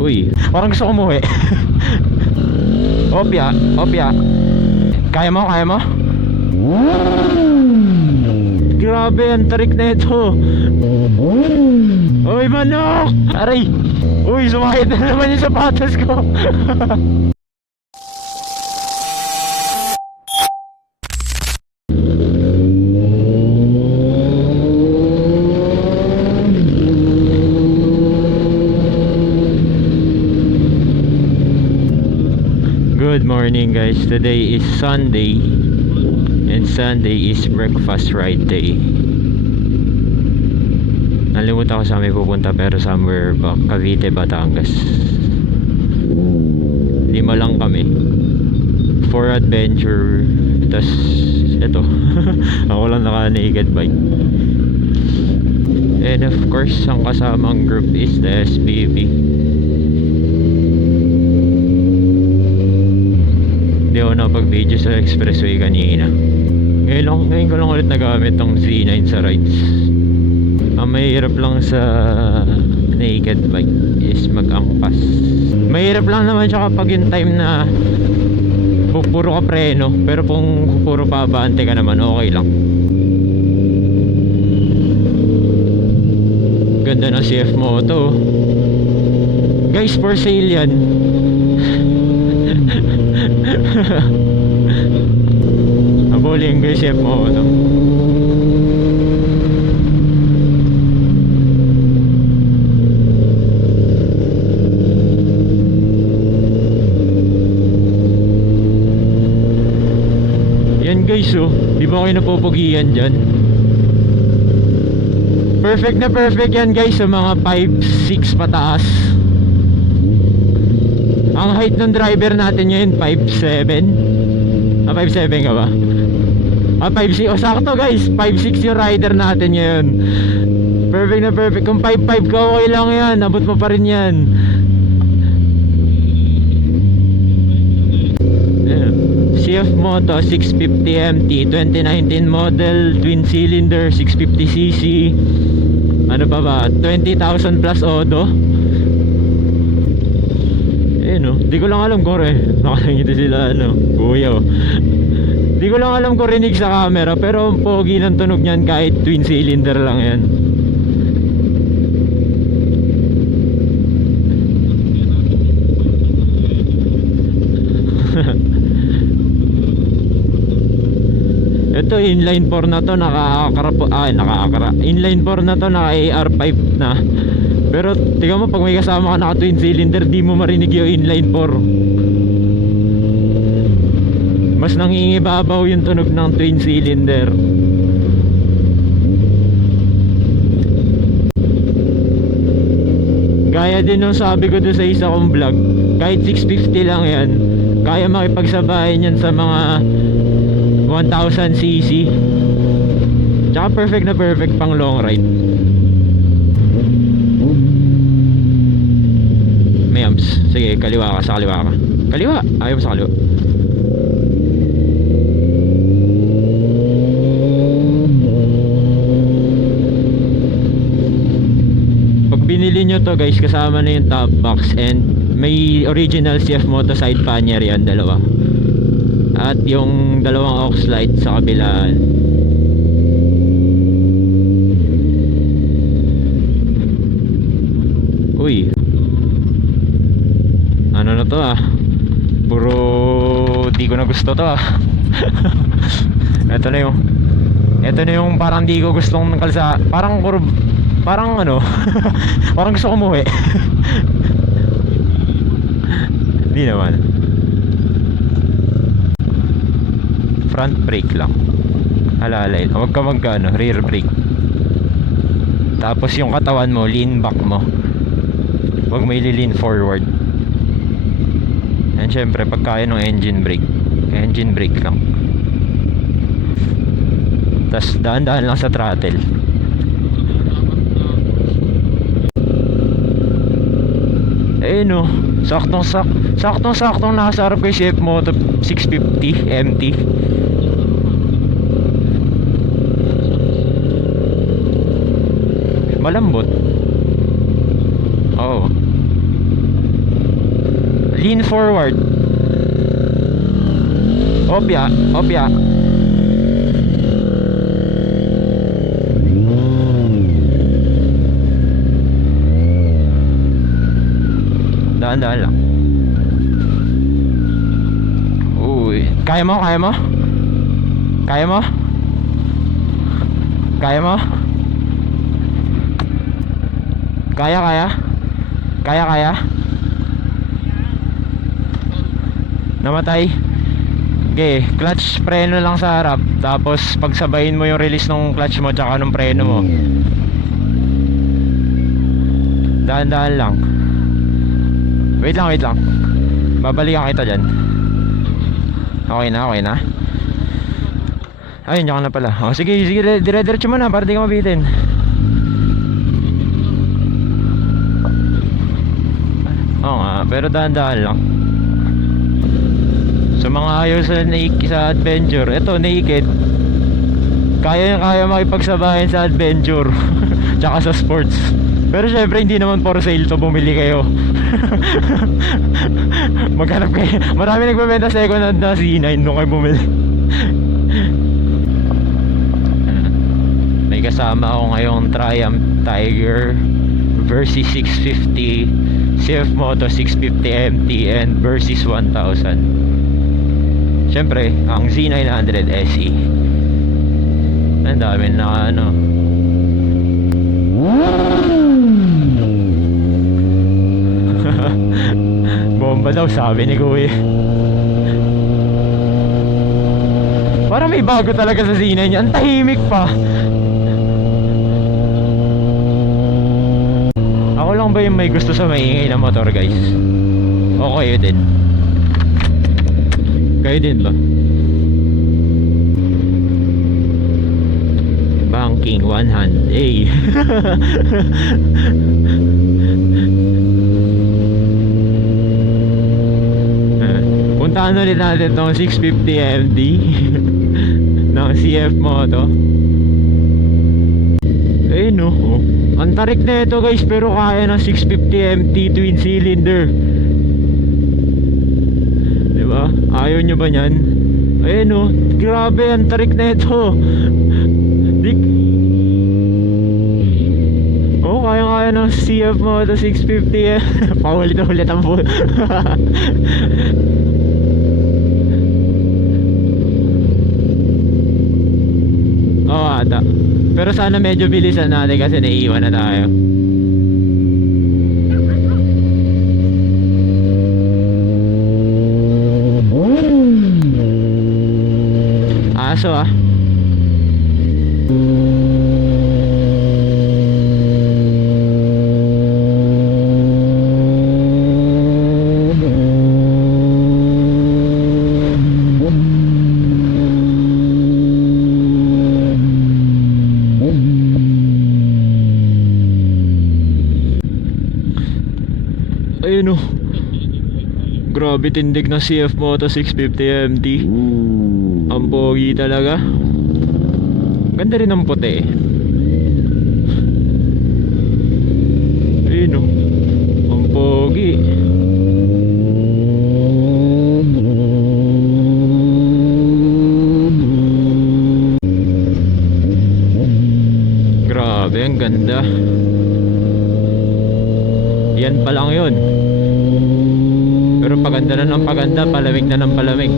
Uy, parang gusto ko umuwi. Opya, opya. Kaya mo, kaya mo? Grabe, ang tarik na ito. Uy, manok! Aray! Uy, sumakit na naman yung sapatos ko. Good morning guys, today is Sunday and Sunday is breakfast ride day. Nalimutan ko saan may pupunta pero somewhere Cavite, Batangas. 5 lang kami for adventure. Tas eto ako lang naka naked bike. And of course ang kasamang group is the SBB. Hindi ako nakapag-video sa expressway kanina. Ngayon ko lang ulit nagamit tong Z9 sa rides. Ang mahirap lang sa naked bike is mag-angkas. Mahirap lang naman siya kapag yung time na puro ka preno. Pero kung puro pabaante ka naman, okay lang. Ganda ng CF Moto. Guys, for sale yan. Aboling guys, CF Moto. Yan guys, oh, di ba kayo napupugian dyan? Perfect na perfect yan guys sa mga 5'6" pataas. Ang height ng driver natin ngayon 5'7". 5'7" ka ba? 5'6". O sakto guys, 5'6" yung rider natin ngayon. Perfect na perfect. Kung 5'5" ka, okay lang yan. Abot mo pa rin yan. CF Moto 650 MT 2019 model, twin cylinder, 650cc. Ano pa ba? 20,000 plus odo. No? Di ko lang alam kung nakangiti sila kuya oh. Di ko lang alam kung rinig sa camera, pero ang pogi ng tunog niyan kahit twin cylinder lang yan. Ito inline 4 na to, inline 4 na to, naka AR5 na. Pero tingnan mo, pag may kasama ka naka twin cylinder, di mo marinig yung inline 4. Mas nangingibabaw yung tunog ng twin cylinder. Gaya din nung sabi ko doon sa isa kong vlog, kahit 650 lang yan, kaya makipagsabayan yan sa mga 1000cc. Tsaka perfect na perfect pang long ride. Sige, kaliwa ka, sa kaliwa ka. Kaliwa, ayaw mo sa kaliwa. Pag binili nyo to guys, kasama na yung top box and may original CF Moto side pannier yan, dalawa. At yung dalawang aux light sa kabilaan. Uy, ano na to puro di ko na gusto to ito na yung parang di ko gustong kalsa, parang parang parang gusto ko umuwi. Di naman. Front brake lang, halalay, huwag ka rear brake. Tapos yung katawan mo, lean back mo, huwag may lean forward. And syempre pagkaya ng engine brake lang. Tas daan-daan lang sa throttle. No, saktong nasa harap kay CF Moto 650 MT. Malambot. Oh. Lean forward. Opya, opya. Daan-daan lang. Uy, kaya mo, kaya mo? Kaya mo? Kaya mo? Kaya, kaya? Kaya, kaya? Namatay? Okay, clutch preno lang sa harap. Tapos pagsabayin mo yung release ng clutch mo tsaka ng preno mo. Dahan-dahan lang. Wait lang, wait lang. Babalikan kita dyan. Okay na, okay na. Ayun, dyan ka na pala. Oh, sige, sige, dire-diretso mo na para di ka mabitin. Oo nga, pero dahan-dahan lang. Sa mga ayaw sa adventure, eto, naked. Kaya makipagsabayan sa adventure. Tsaka sa sports. Pero syempre hindi naman for sale to, bumili kayo. Maghanap kayo. Marami nagbebenta second hand na C9 nung kayo bumili. May kasama ako ngayong Triumph Tiger Versys 650, CF Moto 650 MT, and Versys 1000. Syempre, ang Z900 SE. Ang dami na ano. Bomba daw sabi ni Kuya. Parang may bago talaga sa Z9 niya. Ang tahimik pa. Ako lang ba yung may gusto sa maingay na motor, guys? O kayo din? Kayo din ba? Banking one hand. Hey. Puntaan ulit natin tong 650 MD ng CF Moto. Eh no, oh. Ang tarik na ito, guys, pero kaya ng 650 MT twin cylinder. Diba? Ayaw nyo ba nyan? Eh no, grabe ang tarik na ito. Oh, kaya ng CF Moto 650 paulit-ulit ang po. Oo ata. Pero sana medyo bilisan natin kasi naiiwan na tayo. Aso ah. Ayun oh. Grabe tindig na CF Moto 650 MT. Ang pogi talaga. Ganda rin ng puti. Ayun oh. Ang pogi. Grabe, ang ganda. Yan pa lang yun. Pero paganda na ng paganda, palamig na ng palamig.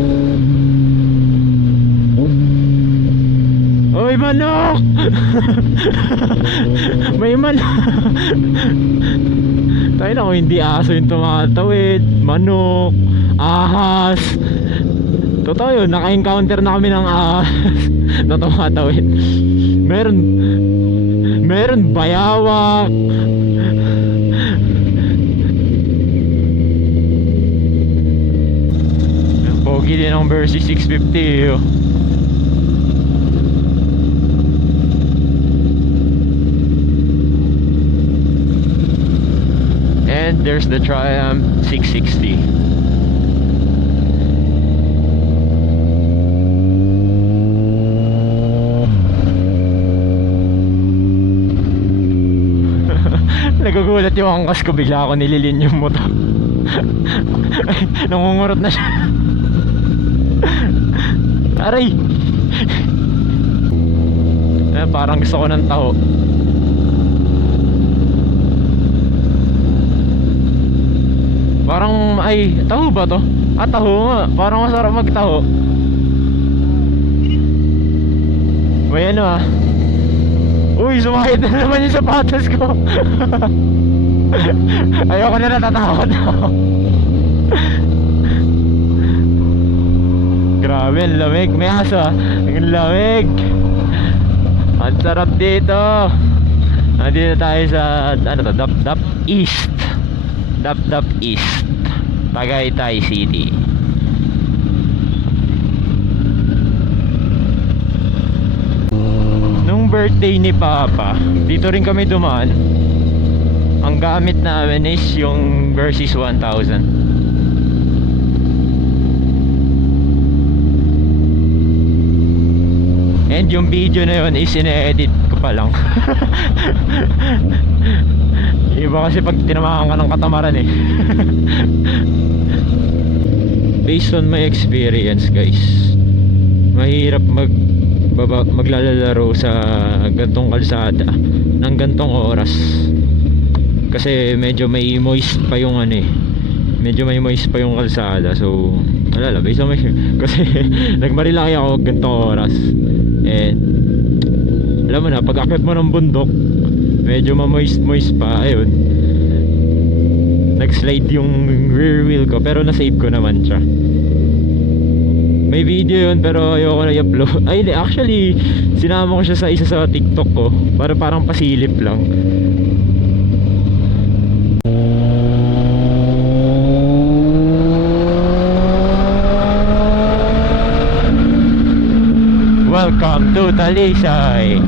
Oy, manok! May manok! Tayo na kung hindi aso yung tumatawid. Manok, ahas. Totoo yun, naka-encounter na kami ng ahas na tumatawid. Meron bayawak. Pogi din ang Versys 650 oh. And there's the Triumph 660. Nagugulat yung angkas ko, bigla ako nililin yung motor. Nangungurot na siya. Aray! Parang gusto ko ng taho. Parang, ay, taho ba to? Ah, taho nga. Parang masarap magtaho. May ano ah. Uy, sumakit na naman yung sapatos ko. Ayoko na, natatakot ako. Grabe, ang lamig. May aso ah. Ang lamig. Ang sarap dito. Nandito tayo sa, ano to, Dap East. Dap East, Tagaytay City. Nung birthday ni Papa, dito rin kami dumaan. Ang gamit namin is yung Versys 1000. And yung video na yun is ine-edit ko pa lang. Iba kasi pag tinamakan ka ng katamaran eh. Based on my experience guys, mahirap maglalaro sa gantong kalsada ng gantong oras. Kasi medyo may moist pa yung ano eh. Medyo may moist pa yung kalsada. So, alala, based on my kasi nagmarilaki ako gantong oras. And alam mo na, pag akit mo ng bundok, medyo ma-moist pa. Ayun, nag-slide yung rear wheel ko, pero na-save ko naman siya. May video yun pero ayoko na i-upload. Ay actually, sinama ko siya sa isa sa TikTok ko, para parang pasilip lang. Welcome to Talisay.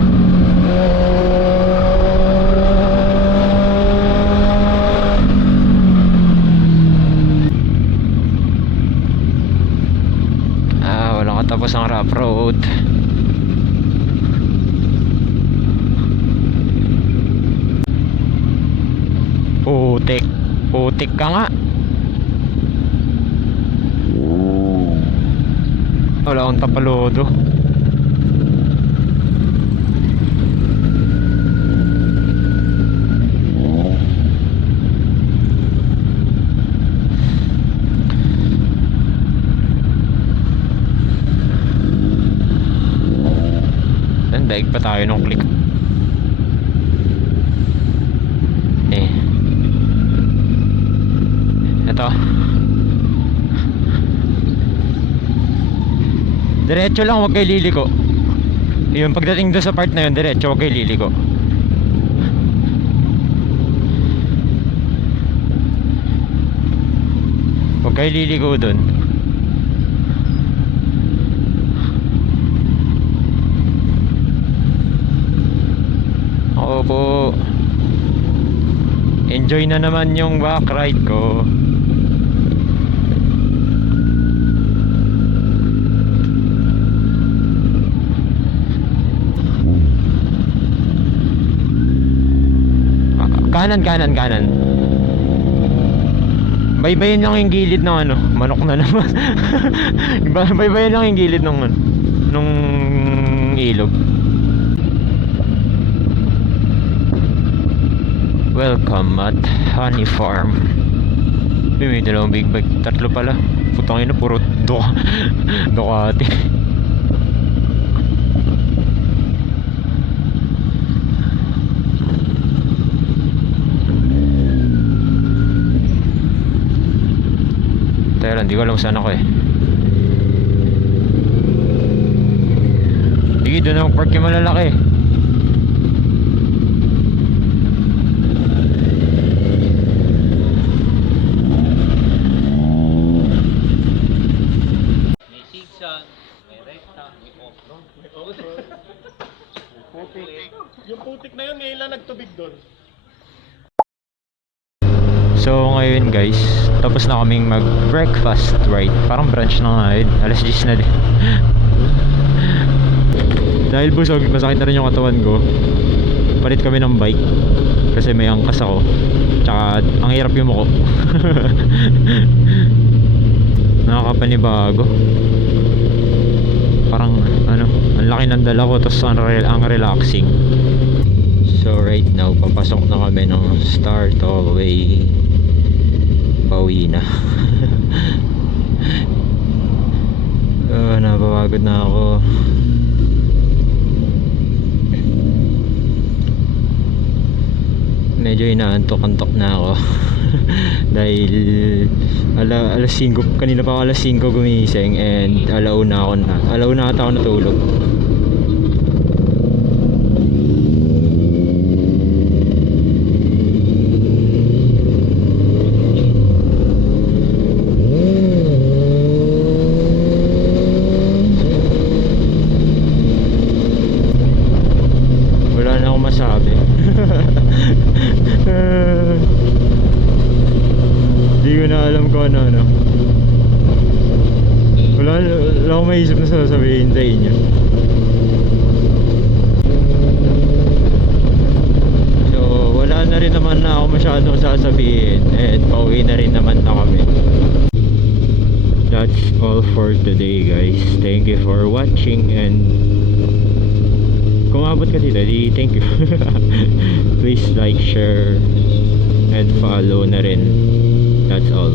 Walang katapos ang rough road. Putik ka nga. Wala akong tapalodo. Daig pa tayo nung click. Ito. Diretso lang, huwag kayo liliko. Yun, pagdating doon sa part na yun, diretso, huwag kayo liliko. Huwag kayo liliko doon. Po, enjoy na naman yung back ride ko. Kanan. Baybayin lang yung gilid ng ano, manok na naman. Baybayin lang yung gilid ng nung ilog. Welcome at Honey Farm. May dalawang big bag. Tatlo pala. Putang ina, puro Ducati. Teka lang, di ko alam saan ako eh. Sige, doon ang park yung malalaki. Yung putik na yun, ngayon lang nagtubig doon. So ngayon guys, tapos na kaming mag breakfast ride. Parang brunch na nga yun. Alas 10 na din. Dahil busog, masakit na rin yung katawan ko. nagpalit kami ng bike kasi may angkas ako. Tsaka ang hirap yung muko. Nakakapanibago. Parang ano, ang laki ng dala ko tapos ang relaxing. So right now, papasok na kami ng Star Tollway. Pauwi na. Napapagod na ako. Medyo inaantok-antok na ako. Dahil alas 5, kanina pa ako alas 5 gumising and alauna ata ako natulog. Wala na akong masabi. Hindi ko na alam kung ano. Wala akong maisip na sasabihin sa inyo. So wala na rin naman na ako masyadong sasabihin. And pauwi na rin naman na kami. That's all for today, guys. Thank you for watching, and kung abot ka dito, di thank you. Please like, share, and follow na rin. That's all.